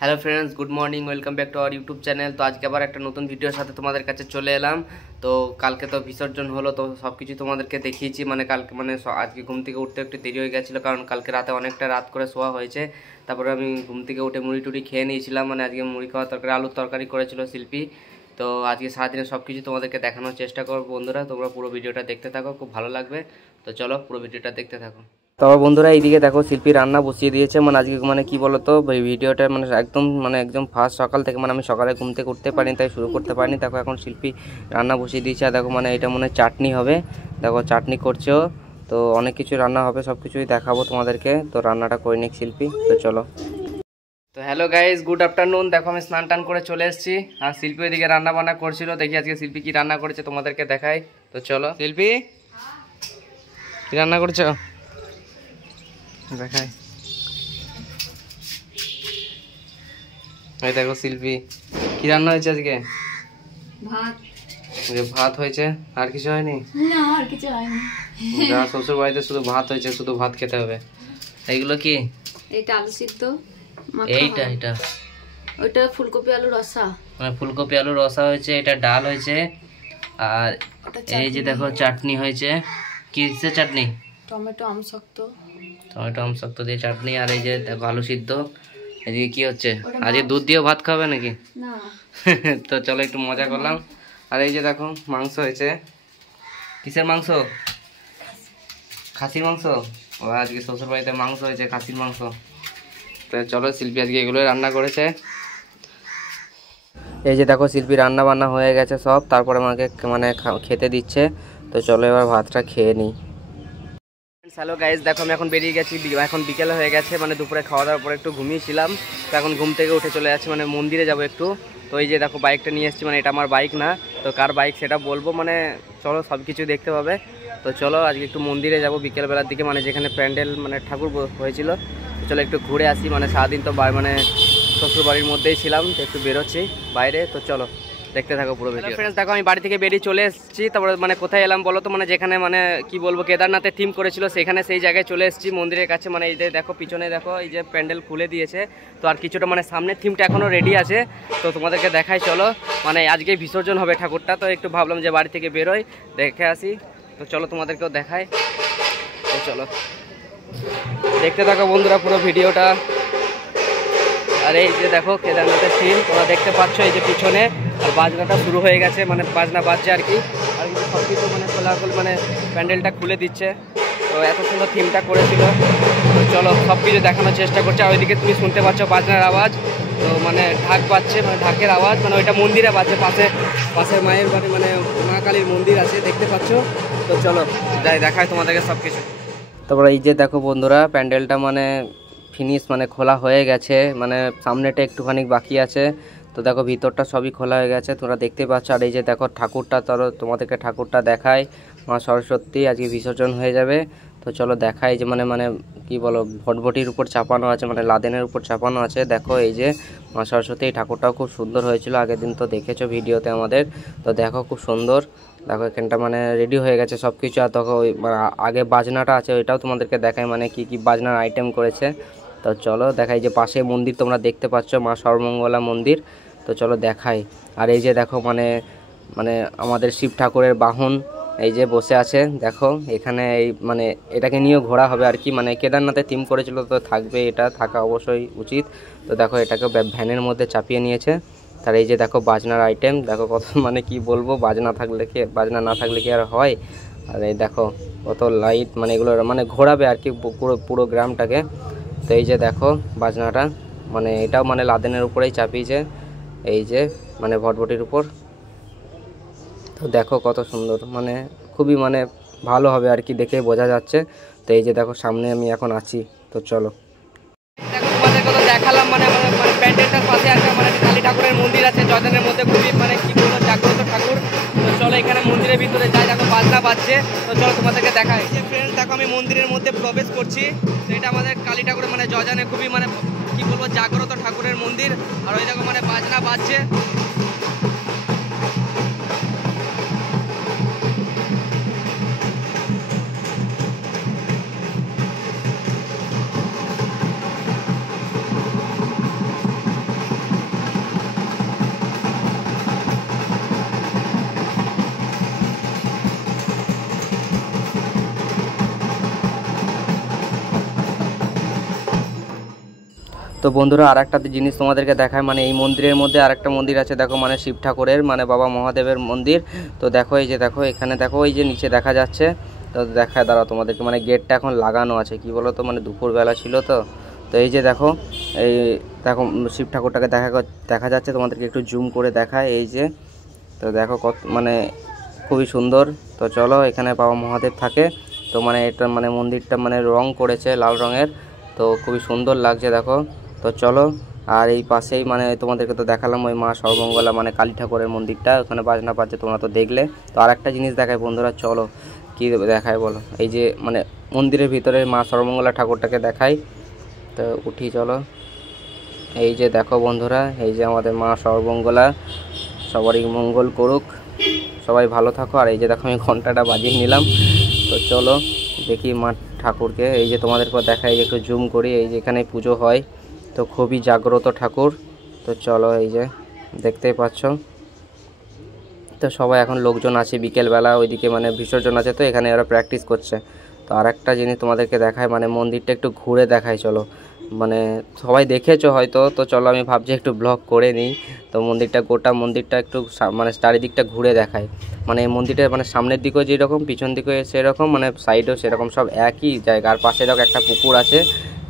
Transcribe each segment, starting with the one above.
Hello friends, good morning, welcome back to our YouTube channel. তো আজকে আবার একটা নতুন ভিডিওর সাথে তোমাদের কাছে চলে এলাম। তো কালকে তো বিসর্জন হলো, তো সব কিছু তোমাদেরকে দেখিয়েছি। কালকে আজকে ঘুম থেকে উঠতে একটু দেরি হয়ে গেছিলো, কারণ কালকে রাতে অনেকটা রাত করে শোয়া হয়েছে। তারপরে আমি ঘুম থেকে উঠে মুড়ি টুড়ি খেয়ে নিয়েছিলাম। আজকে মুড়ি খাওয়া তরকারি, আলুর তরকারি করেছিল শিল্পী। তো আজকে সারাদিনে সব কিছু তোমাদেরকে দেখানোর চেষ্টা করবো। বন্ধুরা, তোমরা পুরো ভিডিওটা দেখতে থাকো, খুব ভালো লাগবে। তো চলো পুরো ভিডিওটা দেখতে থাকো। তবে বন্ধুরা, এইদিকে দেখো শিল্পী রান্না বসিয়ে দিয়েছে। আজকে কি বলতো, ভিডিওটা একদম ফার্স্ট সকাল থেকে আমি সকালে ঘুম থেকে উঠতে পারিনি, তাই শুরু করতে পারিনি। দেখো এখন শিল্পী রান্না বসিয়ে দিয়েছে। আর দেখো এটা চাটনি হবে। দেখো চাটনি করছেও। তো অনেক কিছু রান্না হবে, সব কিছুই দেখাবো তোমাদেরকে। তো রান্নাটা করে নিক শিল্পী। তো চলো। তো হ্যালো গাইজ, গুড আফটারনুন। দেখো আমি স্নান টান করে চলে এসেছি, আর শিল্পী ওইদিকে রান্না বান্না করছিল। দেখি আজকে শিল্পী কি রান্না করেছে তোমাদেরকে দেখাই। তো চলো শিল্পী, কি রান্না করছো দেখাই। এই দেখো শিল্পী, কি রান্না হয়েছে আজকে? ভাত হয়েছে, আর কিছু হয়নি? না, আর কিছু হয়নি। যা শ্বশুর বাড়িতে শুধু ভাত হয়েছে, শুধু ভাত খেতে হবে। এইগুলো কি? এটা আলু সিদ্ধ। এটা ওটা ফুলকপি আলু রসা। ফুলকপি আলু রসা হয়েছে। এটা ডাল হয়েছে। আর এই যে দেখো চাটনি হয়েছে। কিসের চাটনি? টমেটো আমসক্ত। টমেটো আমসক্ত দিয়ে চাটনি। আর এই যে দেখো আলু সিদ্ধ। এদিকে কি হচ্ছে? আজকে দুধ দিয়ে ভাত খাবে নাকি? না। তো চলো একটু মজা করলাম। আর এই যে দেখো মাংস হয়েছে। কিসের মাংস? খাসির মাংস। ও আজকে শ্বশুর বাড়িতে মাংস হয়েছে, খাসির মাংস। তো চলো শিল্পী আজকে এগুলোই রান্না করেছে। এই যে দেখো শিল্পী রান্না বান্না হয়ে গেছে সব, তারপরে আমাকে খেতে দিচ্ছে। তো চলো এবার ভাতটা খেয়ে নিই। হ্যালো গাইজ, দেখো আমি এখন বেরিয়ে গেছি। এখন বিকেল হয়ে গেছে, দুপুরে খাওয়া দাওয়ার পরে একটু ঘুমিয়েছিলাম। তো এখন ঘুম থেকে উঠে চলে যাচ্ছি, মন্দিরে যাব একটু। তো এই যে দেখো বাইকটা নিয়ে এসেছি। এটা আমার বাইক না, তো কার বাইক সেটা বলবো। চলো সব কিছু দেখতে পাবে। তো চলো আজকে একটু মন্দিরে যাব বিকেলবেলার দিকে, যেখানে প্যান্ডেল ঠাকুর হয়েছিল। চলো একটু ঘুরে আসি। সারাদিন তো শ্বশুর বাড়ির মধ্যেই ছিলাম, তো একটু বেরোচ্ছি বাইরে। তো চলো দেখতে থাকো পুরো ভিডিও। ফ্রেন্ডস দেখো আমি বাড়ি থেকে বেরিয়ে চলে এসেছি। তারপরে কোথায় এলাম বলো তো, যেখানে কি বলবো, কেদারনাথের থিম করেছিল সেখানে, সেই জায়গায় চলে এসেছি মন্দিরের কাছে। এই যে দেখো পিছনে দেখো, এই যে প্যান্ডেল খুলে দিয়েছে। তো আর কিছুটা সামনের থিমটা এখনো রেডি আছে। তো তোমাদেরকে দেখাই চলো। আজকে বিসর্জন হবে ঠাকুরটা, তো একটু ভাবলাম যে বাড়ি থেকে বেরোই, দেখে আসি। তো চলো তোমাদেরকেও দেখাই। তো চলো দেখতে থাকো বন্ধুরা পুরো ভিডিওটা। আর এই যে দেখো কেদারনাথের থিম তোমরা দেখতে পাচ্ছ, এই যে পিছনে। আর বাজনাটা শুরু হয়ে গেছে, বাজনা বাজছে আর কি। আর কিন্তু সব কিছু খোলাখুলি প্যান্ডেলটা খুলে দিচ্ছে। তো এত সুন্দর থিমটা করেছিল। তো চলো সব কিছু দেখানোর চেষ্টা করছে। আর ওইদিকে তুমি শুনতে পাচ্ছ বাজনার আওয়াজ। তো ঢাক বাজছে, ঢাকের আওয়াজ। ওইটা মন্দিরে বাজছে, পাশে মায়ের বাড়ি মা কালীর মন্দির আছে, দেখতে পাচ্ছ। তো চলো যাই দেখায় তোমাদেরকে সব কিছু। তারপরে এই যে দেখো বন্ধুরা, প্যান্ডেলটা ফিনিশ খোলা হয়ে গেছে। সামনেটা একটুখানি বাকি আছে। তো দেখো ভিতরটা সবই খোলা হয়ে গেছে, তোমরা দেখতে পাচ্ছ। আর এই যে দেখো ঠাকুরটা, তোমাদেরকে ঠাকুরটা দেখায়। মা সরস্বতী আজকে বিসর্জন হয়ে যাবে। তো চলো দেখাই যে কি বলো, ভটভটির উপর চাপানো আছে, লাদেনের উপর চাপানো আছে। দেখো এই যে মা সরস্বতী, এই ঠাকুরটাও খুব সুন্দর হয়েছিল। আগের দিন তো দেখেছো ভিডিওতে আমাদের। তো দেখো খুব সুন্দর। দেখো এখানটা রেডি হয়ে গেছে সব কিছু। আর দেখো ওই আগে বাজনাটা আছে, ওইটাও তোমাদেরকে দেখাই কি কি বাজনার আইটেম করেছে। তো চলো দেখাই। যে পাশে মন্দির তোমরা দেখতে পাচ্ছ, মা সর্বমঙ্গলা মন্দির। তো চলো দেখাই। আর এই যে দেখো আমাদের শিব ঠাকুরের বাহন এই যে বসে আছে। দেখো এখানে এই এটাকে নিয়েও ঘোরা হবে আর কি। কেদারনাথে থিম করেছিল, তো থাকবে, এটা থাকা অবশ্যই উচিত। তো দেখো এটাকে ভ্যানের মধ্যে চাপিয়ে নিয়েছে। তার এই যে দেখো বাজনার আইটেম দেখো কত, কি বলবো, বাজনা না থাকলে কি আর হয়। আর এই দেখো কত লাইট, এগুলো ঘোরাবে আর কি পুরো গ্রামটাকে। তো এই যে দেখো বাজনাটা, এটাও লাদেনের উপরেই চাপিয়েছে। এই যে ভটভটির উপর। তো দেখো কত সুন্দর, খুবই ভালো হবে আর কি, দেখে বোঝা যাচ্ছে। তো এই যে দেখো সামনে আমি এখন আছি। তো চলো দেখো তোমাদেরকে তো দেখালাম প্যান্ডেলটার পাশে একটা কালী ঠাকুরের মন্দির আছে, জয়দানের মধ্যে খুবই কি বলবো জাগ্রত ঠাকুর। তো চলো এখানে মন্দিরের ভিতরে যাই, দেখো বাজনা বাজছে। তো চলো তোমাদেরকে দেখাই। ফ্রেন্ডস দেখো আমি মন্দিরের মধ্যে প্রবেশ করছি। তো এটা আমাদের কালী ঠাকুরের জয়দানে খুবই কি বলবো জাগ্রত ঠাকুরের মন্দির। আর ওই দেখো বাজনা বাজছে। বন্ধুরা আর একটা জিনিস তোমাদেরকে দেখায়, মানে এই মন্দিরের মধ্যে আর একটা মন্দির আছে দেখো, মানে শিব ঠাকুরের, মানে বাবা মহাদেবের মন্দির। তো দেখো এই যে দেখো এখানে দেখো এই যে নিচে দেখা যাচ্ছে, তো দেখায় দাঁড়াও তোমাদেরকে, মানে গেটটা এখন লাগানো আছে, কি বলো তো মানে দুপুরবেলা ছিল তো। তো এই যে দেখো, এই দেখো শিব ঠাকুরটাকে দেখা যাচ্ছে, তোমাদেরকে একটু জুম করে দেখায়, এই যে তো দেখো কত মানে খুবই সুন্দর। তো চলো, এখানে বাবা মহাদেব থাকে। তো মানে এটা মানে মন্দিরটা মানে রং করেছে লাল রঙের, তো খুবই সুন্দর লাগছে দেখো। তো চলো, আর এই পাশেই মানে তোমাদেরকে তো দেখালাম ওই মা সর্বমঙ্গলা মানে কালী ঠাকুরের মন্দিরটা, ওখানে বাজনা বাজছে তোমরা তো দেখলে। তো আর একটা জিনিস দেখায় বন্ধুরা, চলো কি দেখায় বলো। এই যে মানে মন্দিরের ভিতরে মা সর্বমঙ্গলা ঠাকুরটাকে দেখাই, তো উঠি চলো। এই যে দেখো বন্ধুরা, এই যে আমাদের মা সর্বমঙ্গলা, সবারই মঙ্গল করুক, সবাই ভালো থাকো। আর এই যে দেখো আমি ঘন্টাটা বাজিয়ে নিলাম। তো চলো দেখি মা ঠাকুরকে, এই যে তোমাদেরকে দেখাই, একটু জুম করি, এই যে এখানে পুজো হয়, তো খুবই জাগ্রত ঠাকুর। তো চলো এই যে দেখতেই পাচ্ছ, তো সবাই এখন লোকজন আছে, বিকেলবেলা ওইদিকে মানে বিসর্জন আছে, তো এখানে ওরা প্র্যাকটিস করছে। তো আর একটা জিনিস তোমাদেরকে দেখায়, মানে মন্দিরটা একটু ঘুরে দেখায় চলো, মানে সবাই দেখেছো হয়তো, তো চলো আমি ভাবছি একটু ব্লগ করে নিই। তো মন্দিরটা গোটা মন্দিরটা একটু মানে চারিদিকটা ঘুরে দেখায়, মানে এই মন্দিরটা মানে সামনের দিকেও যেরকম পিছন দিকেও সেরকম, মানে সাইডেও সেরকম, সব একই জায়গা। আর পাশে দেখো একটা পুকুর আছে,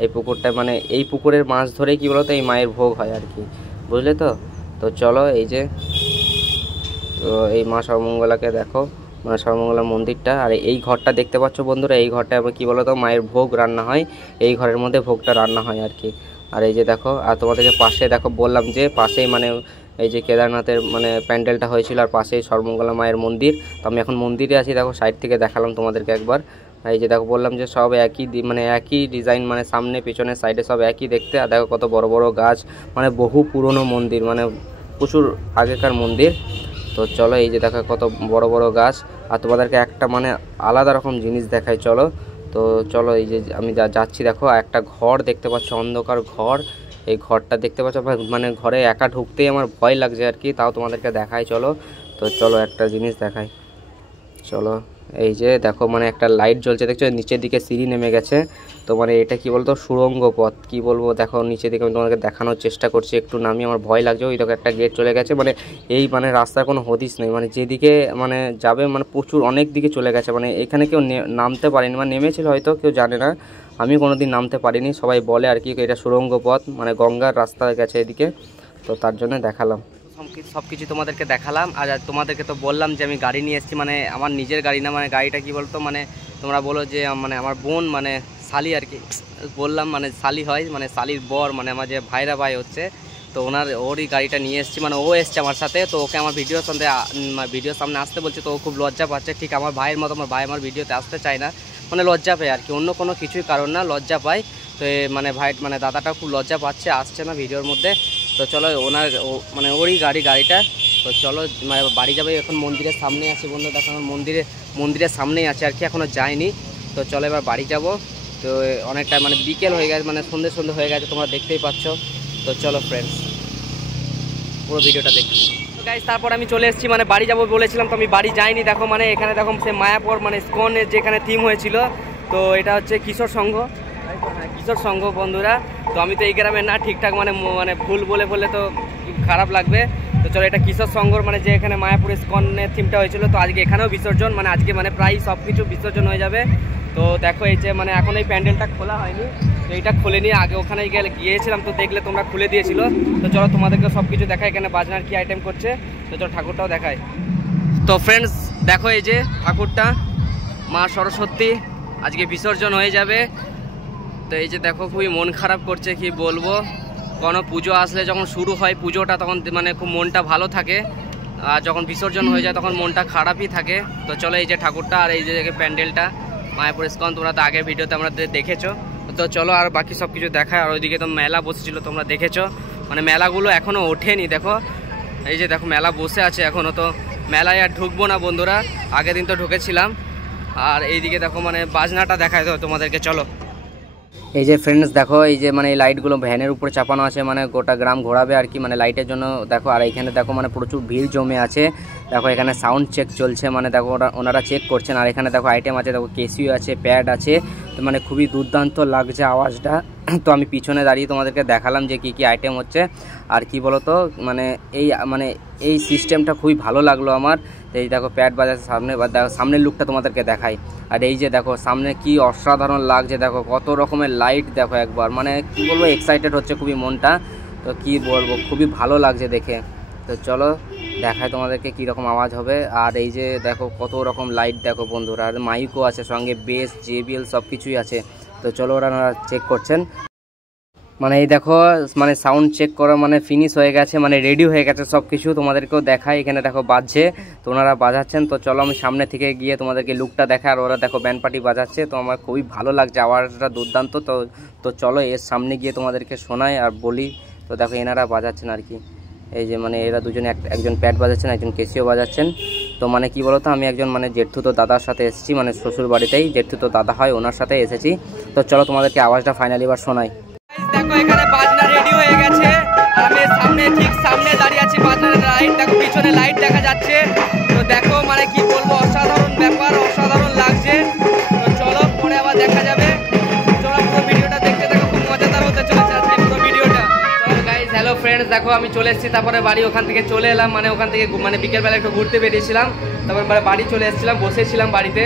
এই পুকুরটা মানে এই পুকুরের মাছ ধরেই কী বলো তো এই মায়ের ভোগ হয় আর কি, বুঝলে তো। তো চলো এই যে, তো এই মা সর্বমঙ্গলাকে দেখো, মা সর্বমঙ্গলা মন্দিরটা। আর এই ঘরটা দেখতে পাচ্ছ বন্ধুরা, এই ঘরটা আবার কী বলো তো মায়ের ভোগ রান্না হয়, এই ঘরের মধ্যে ভোগটা রান্না হয় আর কি। আর এই যে দেখো, আর তোমাদেরকে পাশে দেখো বললাম যে পাশেই মানে এই যে কেদারনাথের মানে প্যান্ডেলটা হয়েছিল, আর পাশেই সর্বমঙ্গলা মায়ের মন্দির। তো আমি এখন মন্দিরে আছি, দেখো সাইড থেকে দেখালাম তোমাদেরকে একবার। আর এই যে দেখো বললাম যে সব একই মানে একই ডিজাইন, মানে সামনে পিছনে সাইডে সব একই দেখতে। আর দেখো কত বড় বড় গাছ, মানে বহু পুরনো মন্দির, মানে প্রচুর আগেকার মন্দির। তো চলো এই যে দেখো কত বড় বড় গাছ। আর তোমাদেরকে একটা মানে আলাদা রকম জিনিস দেখাই চলো। তো চলো এই যে আমি যাচ্ছি, দেখো একটা ঘর দেখতে পাচ্ছ, অন্ধকার ঘর, এই ঘরটা দেখতে পাচ্ছ, মানে ঘরে একা ঢুকতেই আমার ভয় লাগছে আর কি, তাও তোমাদেরকে দেখাই চলো। তো চলো একটা জিনিস দেখাই চলো। এই যে দেখো মানে একটা লাইট জ্বলছে দেখছো, নিচের দিকে সিঁড়ি নেমে গেছে। তো মানে এটা কি বলতো সুড়ঙ্গ পথ, কি বলবো, দেখো নিচের দিকে আমি তোমাদেরকে দেখানোর চেষ্টা করছি, একটু নামি, আমার ভয় লাগছে। ওই দেখো একটা গেট চলে গেছে, মানে এই মানে রাস্তার কোনো হদিস নেই, মানে যেদিকে মানে যাবে মানে প্রচুর অনেক দিকে চলে গেছে, মানে এখানে কেউ নামতে পারেনি, মানে নেমেছিল হয়তো কেউ জানে না, আমি কোনোদিন নামতে পারিনি, সবাই বলে আর কি এটা সুড়ঙ্গ পথ, মানে গঙ্গার রাস্তা গেছে এদিকে। তো তার জন্য দেখালাম, সব কিছু তোমাদেরকে দেখালাম। আর তোমাদেরকে তো বললাম যে আমি গাড়ি নিয়ে এসেছি, মানে আমার নিজের গাড়ি না, মানে গাড়িটা কি বলতো মানে তোমরা বলো যে মানে আমার বোন মানে শালি আর কি, বললাম মানে শালি হয়, মানে শালির বর, মানে আমার যে ভাইরা ভাই হচ্ছে, তো ওরই গাড়িটা নিয়ে এসেছি, মানে ও এসছে আমার সাথে। তো ওকে আমার ভিডিওর সামনে আসতে বলছে, তো ও খুব লজ্জা পাচ্ছে, ঠিক আমার ভাইয়ের মতো, আমার ভাই আমার ভিডিওতে আসতে চায় না, মানে লজ্জা পায় আর কি, অন্য কোনো কিছুই কারণ না, লজ্জা পায়। তো মানে মানে দাদাটা খুব লজ্জা পাচ্ছে, আসছে না ভিডিওর মধ্যে। তো চলো মানে ওরই গাড়িটা। তো চলো মানে বাড়ি যাবে, এখন মন্দিরের সামনে আছে বন্ধু, দেখো আমার মন্দিরের সামনেই আছে আর কি, এখনও যায়নি। তো চলো এবার বাড়ি যাব। তো অনেকটা মানে বিকেল হয়ে গেছে, মানে সন্ধে হয়ে গেছে, তোমরা দেখতেই পাচ্ছ। তো চলো ফ্রেন্ডস পুরো ভিডিওটা দেখি গাইস। তারপর আমি চলে এসেছি, মানে বাড়ি যাবো বলেছিলাম, তো আমি বাড়ি যাইনি। দেখো মানে এখানে দেখো সে মায়াপুর মানে ইসকনের যেখানে থিম হয়েছিল, তো এটা হচ্ছে কিশোর সংঘ, কিশোর সংঘ বন্ধুরা। তো আমি তো এই গ্রামে না, ঠিকঠাক মানে ভুল বলে তো খারাপ লাগবে। তো চলো এটা কিশোর সংঘর মানে যে এখানে মায়াপুর ইসকনের থিমটা হয়েছিল, তো আজকে এখানেও বিসর্জন, মানে আজকে মানে প্রায় সব কিছু বিসর্জন হয়ে যাবে। তো দেখো এই যে মানে এখন এই প্যান্ডেলটা খোলা হয়নি, তো এইটা খুলে নিয়ে আগে ওখানে গিয়েছিলাম, তো দেখলে তোমরা খুলে দিয়েছিল। তো চলো তোমাদেরকে সব কিছু দেখায়, এখানে বাজনার কি আইটেম করছে। তো চলো ঠাকুরটাও দেখায়। তো ফ্রেন্ডস দেখো এই যে ঠাকুরটা মা সরস্বতী, আজকে বিসর্জন হয়ে যাবে। তো এই যে দেখো খুবই মন খারাপ করছে, কি বলবো, কোনো পুজো আসলে যখন শুরু হয় পুজোটা, তখন মানে খুব মনটা ভালো থাকে, আর যখন বিসর্জন হয়ে যায় তখন মনটা খারাপই থাকে। তো চলো এই যে ঠাকুরটা, আর এই যে প্যান্ডেলটা মায়াপুর ইসকন, তোমরা তো আগের ভিডিওতে আমরা দেখেছো। তো চলো আর বাকি সব কিছু দেখায়। আর ওইদিকে তো মেলা বসেছিল, তোমরা দেখেছো, মানে মেলাগুলো এখনও ওঠেনি। দেখো এই যে দেখো মেলা বসে আছে এখনও, তো মেলায় আর ঢুকবো না বন্ধুরা, আগের দিন তো ঢুকেছিলাম। আর এইদিকে দেখো মানে বাজনাটা দেখায় তো তোমাদেরকে, চলো। এই যে ফ্রেন্ডস দেখো এই যে মানে এই লাইটগুলো ভ্যানের উপরে চাপানো আছে, মানে গোটা গ্রাম ঘোরাবে আর কি, মানে লাইটের জন্য দেখো। আর এইখানে দেখো মানে প্রচুর ভিড় জমে আছে, দেখো এখানে সাউন্ড চেক চলছে, মানে দেখো ওনারা চেক করছেন। আর এখানে দেখো আইটেম আছে, দেখো কেসিও আছে, প্যাড আছে, তো মানে খুবই দুর্দান্ত লাগছে আওয়াজটা। তো আমি পিছনে দাঁড়িয়ে তোমাদেরকে দেখালাম যে কী কী আইটেম হচ্ছে। আর কি বলো তো মানে এই সিস্টেমটা খুবই ভালো লাগলো আমার। তো এই দেখো প্যাড বাজাচ্ছে সামনে, বা দেখো সামনের লুকটা তোমাদেরকে দেখাই। আর এই যে দেখো সামনে কি অসাধারণ লাগছে, দেখো কত রকমের লাইট, দেখো একবার মানে কি বলবো, এক্সাইটেড হচ্ছে খুবই মনটা। তো কি বলবো, খুবই ভালো লাগছে দেখে। তো চলো দেখায় তোমাদেরকে কীরকম আওয়াজ হবে। আর এই যে দেখো কত রকম লাইট দেখো বন্ধুরা, আর মাইকও আছে সঙ্গে, বেস JBL সব কিছুই আছে। তো চলো ওরা চেক করছেন, মানে এই দেখো মানে সাউন্ড চেক করা মানে ফিনিশ হয়ে গেছে, মানে রেডি হয়ে গেছে সব কিছু। তোমাদেরকেও দেখায়, এখানে দেখো বাজছে, তো ওনারা বাজাচ্ছেন। তো চলো আমি সামনে থেকে গিয়ে তোমাদেরকে লুকটা দেখা। আর ওরা দেখো ব্যান্ড পার্টি বাজাচ্ছে, তো আমার খুবই ভালো লাগছে, আওয়াজটা দুর্দান্ত। তো চলো এর সামনে গিয়ে তোমাদেরকে শোনাই আর বলি। তো দেখো এনারা বাজাচ্ছেন আর কি, এই যে মানে এরা দুজনে, একজন প্যাড বাজাচ্ছেন, একজন কেসিও বাজাচ্ছেন। তো মানে কি বলতো, আমি একজন মানে জেঠুতো দাদার সাথে এসেছি, মানে শ্বশুর বাড়িতেই জেঠুতো দাদা হয়, ওনার সাথে এসেছি। তো চলো তোমাদেরকে আওয়াজটা ফাইনালি এবার শোনাই। দেখো এখানে বাজনা রেডি হয়ে গেছে, আর আমি সামনে ঠিক সামনে দাঁড়িয়ে আছি। বাজনার লাইট দেখো, পিছনে লাইট দেখা যাচ্ছে। তো দেখো মানে কি বলবো, অসাধারণ ব্যাপার, অসাধারণ লাগছে। তো চলো পরে আবার দেখা যাবে। চলো পুরো ভিডিওটা দেখতে থাকো, খুব মজাদার হতে চলেছে আজকে পুরো ভিডিওটা। চলো গাইস, হ্যালো ফ্রেন্ডস, দেখো আমি চলে এসেছি, তারপরে বাড়ি ওখান থেকে চলে এলাম, মানে ওখান থেকে মানে বিকেলবেলা একটু ঘুরতে বেরিয়েছিলাম, তারপর মানে বাড়ি চলে এসেছিলাম, বসেছিলাম বাড়িতে।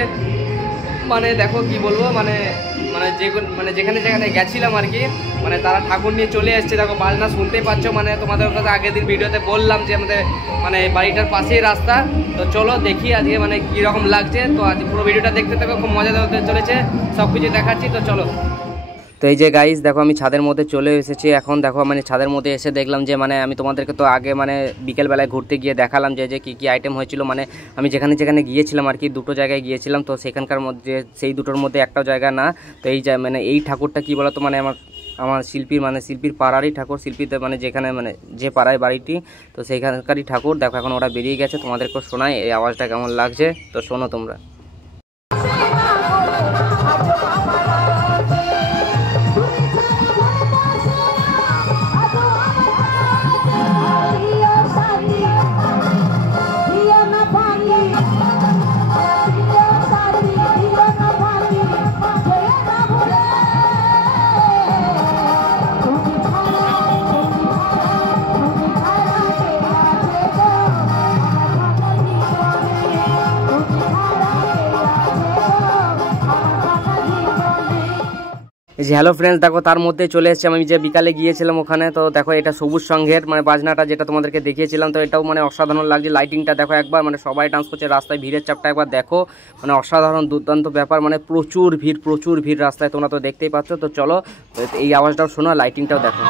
মানে দেখো কি বলবো, মানে যেখানে যেখানে গেছিলাম আর কি, মানে তারা ঠাকুর নিয়ে চলে এসছে। দেখো বাজনা শুনতেই পাচ্ছ, মানে তোমাদের কাছে আগের দিন ভিডিওতে বললাম যে আমাদের মানে বাড়িটার পাশেই রাস্তা। তো চলো দেখি আজকে মানে কীরকম লাগছে। তো আজ পুরো ভিডিওটা দেখতে থাকো, খুব মজা হতে চলেছে, সব কিছু দেখাচ্ছি। তো চলো। তো এই যে গাইস দেখো আমি ছাদের মধ্যে চলে এসেছি এখন। দেখো মানে ছাদের মধ্যে এসে দেখলাম যে মানে আমি তোমাদেরকে তো আগে মানে বিকেলবেলায় ঘুরতে গিয়ে দেখালাম যে কী কী আইটেম হয়েছিল। মানে আমি যেখানে যেখানে গিয়েছিলাম আর কি, দুটো জায়গায় গিয়েছিলাম, তো সেখানকার মধ্যে সেই দুটোর মধ্যে একটাও জায়গা না। তো এই মানে এই ঠাকুরটা কী বলতো, মানে আমার শিল্পীর পাড়ারই ঠাকুর, শিল্পীতে মানে যেখানে মানে যে পাড়ায় বাড়িটি, তো সেইখানকারই ঠাকুর। দেখো এখন ওরা বেরিয়ে গেছে, তোমাদেরকে শোনায় এই আওয়াজটা কেমন লাগছে, তো শোনো তোমরা। যে হ্যালো ফ্রেন্ডস, দেখো তার মধ্যে চলে এসেছি আমি যে বিকালে গিয়েছিলাম ওখানে। তো দেখো এটা সবুজ সংঘের মানে বাজনাটা যেটা তোমাদেরকে দেখিয়েছিলাম, তো এটাও মানে অসাধারণ লাগছে। লাইটিংটা দেখো একবার, মানে সবাই ডান্স করছে রাস্তায়, ভিড়ের চাপটা একবার দেখো, মানে অসাধারণ দুর্দান্ত ব্যাপার, মানে প্রচুর ভিড় রাস্তায়, তোমরা তো দেখতেই পাচ্ছ। তো চলো এই আওয়াজটাও শোনো, লাইটিংটাও দেখো।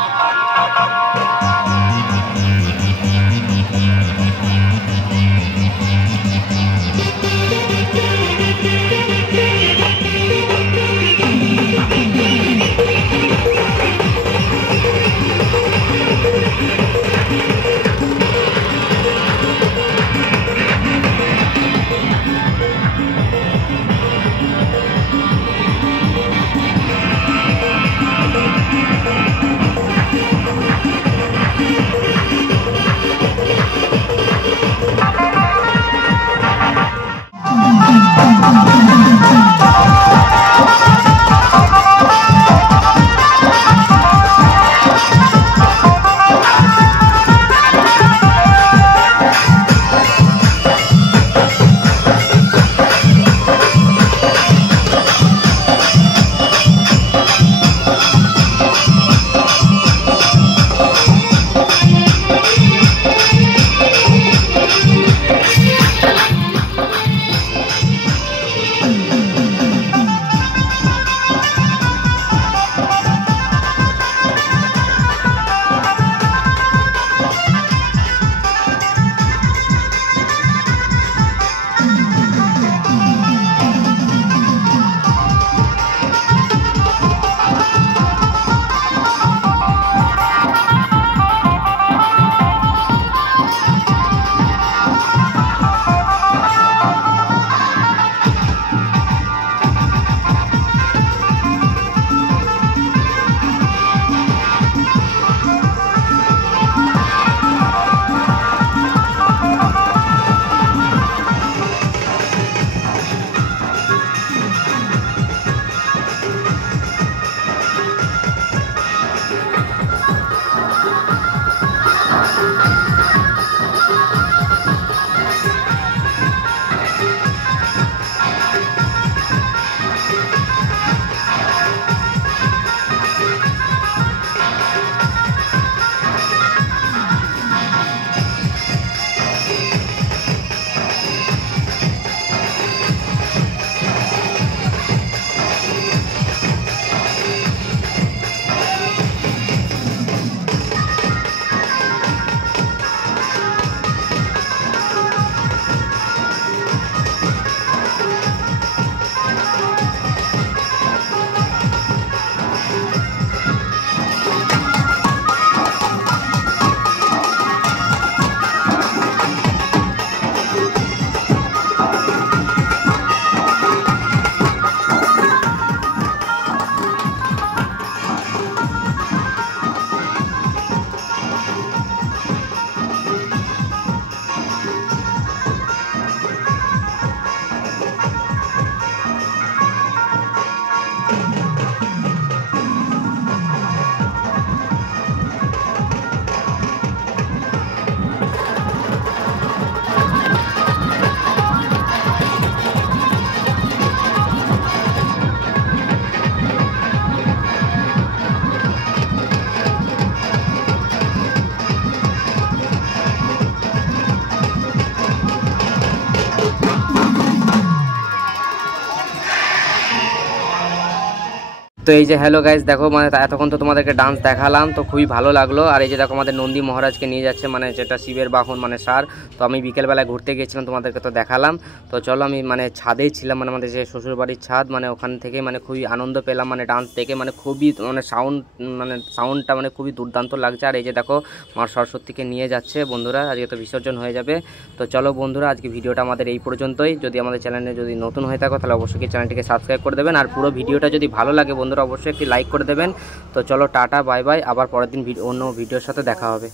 তো এই যে হ্যালো গাইজ, দেখো মানে এতক্ষণ তো তোমাদেরকে ডান্স দেখালাম, তো খুবই ভালো লাগলো। আর এই যে দেখো আমাদের নন্দী মহারাজকে নিয়ে যাচ্ছে, মানে যেটা শিবের বাহন মানে ষাঁড়। তো আমি বিকেলবেলায় ঘুরতে গিয়েছিলাম, তোমাদেরকে তো দেখালাম। তো চলো আমি মানে ছাদেই ছিলাম, মানে আমাদের যে শ্বশুরবাড়ির ছাদ, মানে ওখান থেকে মানে খুবই আনন্দ পেলাম মানে ডান্স দেখে, মানে খুবই মানে সাউন্ডটা মানে খুবই দুর্দান্ত লাগছে। আর এই যে দেখো মা সরস্বতীকে নিয়ে যাচ্ছে বন্ধুরা, আজকে তো বিসর্জন হয়ে যাবে। তো চলো বন্ধুরা, আজকে ভিডিওটা আমাদের এই পর্যন্তই। যদি আমাদের চ্যানেলে যদি নতুন হয়ে থাকো তাহলে অবশ্যই চ্যানেলটিকে সাবস্ক্রাইব করে দেবেন, আর পুরো ভিডিওটা যদি ভালো লাগে বন্ধুরা অবশ্যই একটি লাইক করে দেবেন। তো চলো টাটা বাই বাই, আবার পরের দিন অন্য ভিডিওর সাথে দেখা হবে।